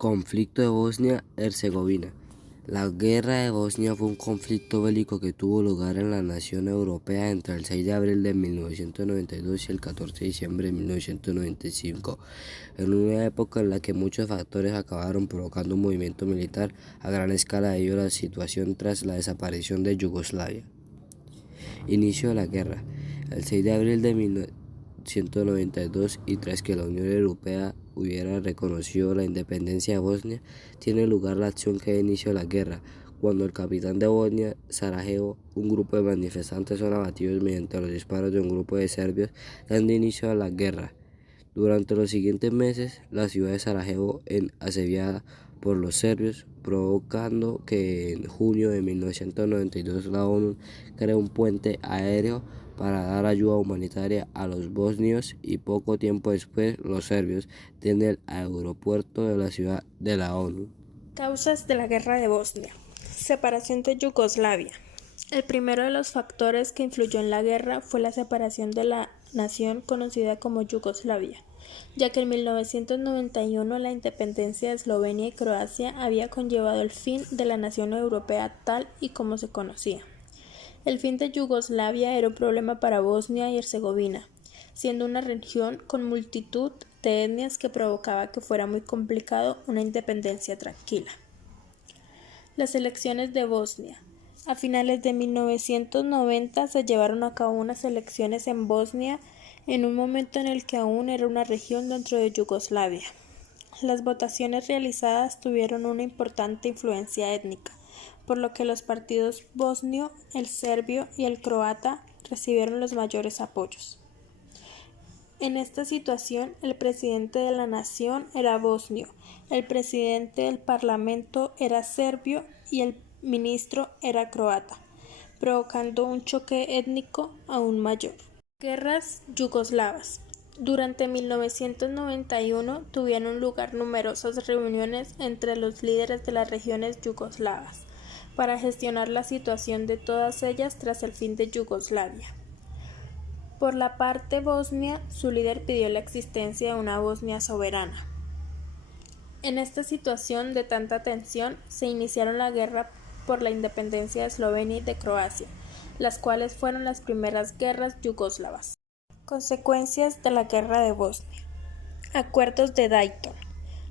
Conflicto de Bosnia-Herzegovina. La Guerra de Bosnia fue un conflicto bélico que tuvo lugar en la nación europea entre el 6 de abril de 1992 y el 14 de diciembre de 1995, en una época en la que muchos factores acabaron provocando un movimiento militar a gran escala debido a la situación tras la desaparición de Yugoslavia. Inicio de la guerra. El 6 de abril de 1992 y tras que la Unión Europea hubiera reconocido la independencia de Bosnia, tiene lugar la acción que da inicio a la guerra, cuando el capitán de Bosnia, Sarajevo, un grupo de manifestantes son abatidos mediante los disparos de un grupo de serbios, dando inicio a la guerra. Durante los siguientes meses, la ciudad de Sarajevo es asediada por los serbios, provocando que en junio de 1992 la ONU cree un puente aéreo para dar ayuda humanitaria a los bosnios y poco tiempo después los serbios tienen el aeropuerto de la ciudad de la ONU. Causas de la Guerra de Bosnia. Separación de Yugoslavia. El primero de los factores que influyó en la guerra fue la separación de la nación conocida como Yugoslavia, ya que en 1991 la independencia de Eslovenia y Croacia había conllevado el fin de la nación europea tal y como se conocía. El fin de Yugoslavia era un problema para Bosnia y Herzegovina, siendo una región con multitud de etnias que provocaba que fuera muy complicado una independencia tranquila. Las elecciones de Bosnia. A finales de 1990 se llevaron a cabo unas elecciones en Bosnia en un momento en el que aún era una región dentro de Yugoslavia. Las votaciones realizadas tuvieron una importante influencia étnica, por lo que los partidos bosnio, el serbio y el croata recibieron los mayores apoyos. En esta situación, el presidente de la nación era bosnio, el presidente del parlamento era serbio y el ministro era croata, provocando un choque étnico aún mayor. Guerras yugoslavas. Durante 1991 tuvieron lugar numerosas reuniones entre los líderes de las regiones yugoslavas para gestionar la situación de todas ellas tras el fin de Yugoslavia. Por la parte bosnia, su líder pidió la existencia de una Bosnia soberana. En esta situación de tanta tensión se iniciaron la guerra por la independencia de Eslovenia y de Croacia, las cuales fueron las primeras guerras yugoslavas. Consecuencias de la Guerra de Bosnia. Acuerdos de Dayton.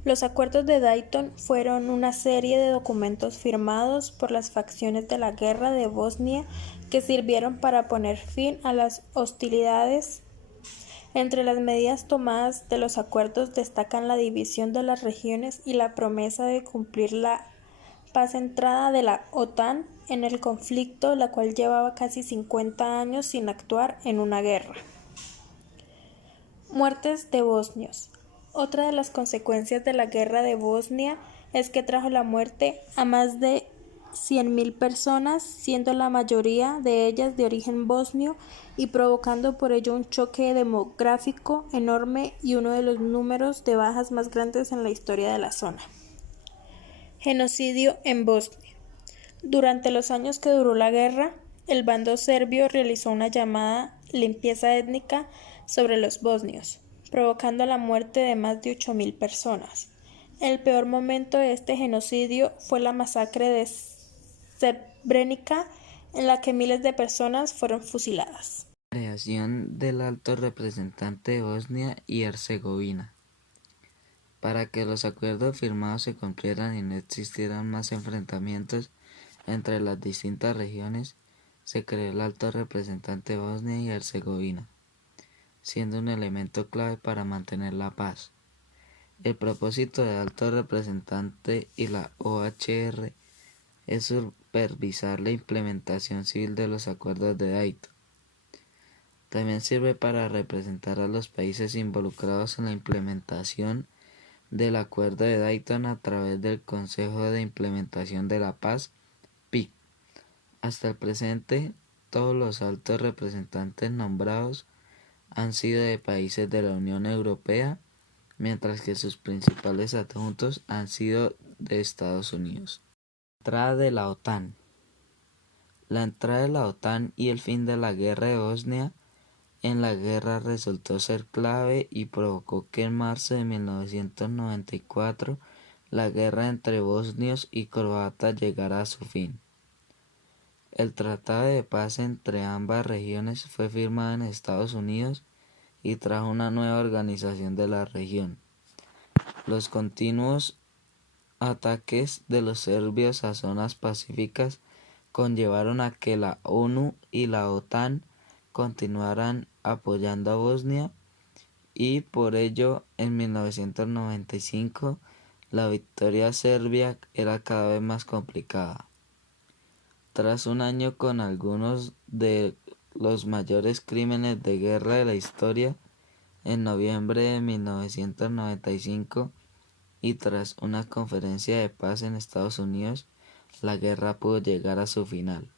Los acuerdos de Dayton fueron una serie de documentos firmados por las facciones de la Guerra de Bosnia que sirvieron para poner fin a las hostilidades. Entre las medidas tomadas de los acuerdos destacan la división de las regiones y la promesa de cumplir la paz entrada de la OTAN en el conflicto, la cual llevaba casi 50 años sin actuar en una guerra. Muertes de bosnios. Otra de las consecuencias de la Guerra de Bosnia es que trajo la muerte a más de 100.000 personas, siendo la mayoría de ellas de origen bosnio y provocando por ello un choque demográfico enorme y uno de los números de bajas más grandes en la historia de la zona. Genocidio en Bosnia. Durante los años que duró la guerra, el bando serbio realizó una llamada limpieza étnica sobre los bosnios, provocando la muerte de más de 8.000 personas. El peor momento de este genocidio fue la masacre de Srebrenica, en la que miles de personas fueron fusiladas. Creación del Alto Representante de Bosnia y Herzegovina. Para que los acuerdos firmados se cumplieran y no existieran más enfrentamientos entre las distintas regiones, se creó el Alto Representante de Bosnia y Herzegovina, siendo un elemento clave para mantener la paz. El propósito del Alto Representante y la OHR es supervisar la implementación civil de los acuerdos de Dayton. También sirve para representar a los países involucrados en la implementación del Acuerdo de Dayton a través del Consejo de Implementación de la Paz, PIC. Hasta el presente, todos los altos representantes nombrados han sido de países de la Unión Europea, mientras que sus principales adjuntos han sido de Estados Unidos. Entrada de la OTAN. La entrada de la OTAN y el fin de la guerra de Bosnia en la guerra resultó ser clave y provocó que en marzo de 1994 la guerra entre bosnios y croatas llegara a su fin. El tratado de paz entre ambas regiones fue firmado en Estados Unidos y trajo una nueva organización de la región. Los continuos ataques de los serbios a zonas pacíficas conllevaron a que la ONU y la OTAN continuaran apoyando a Bosnia y por ello en 1995 la victoria serbia era cada vez más complicada. Tras un año con algunos de los mayores crímenes de guerra de la historia, en noviembre de 1995 y tras una conferencia de paz en Estados Unidos, la guerra pudo llegar a su final.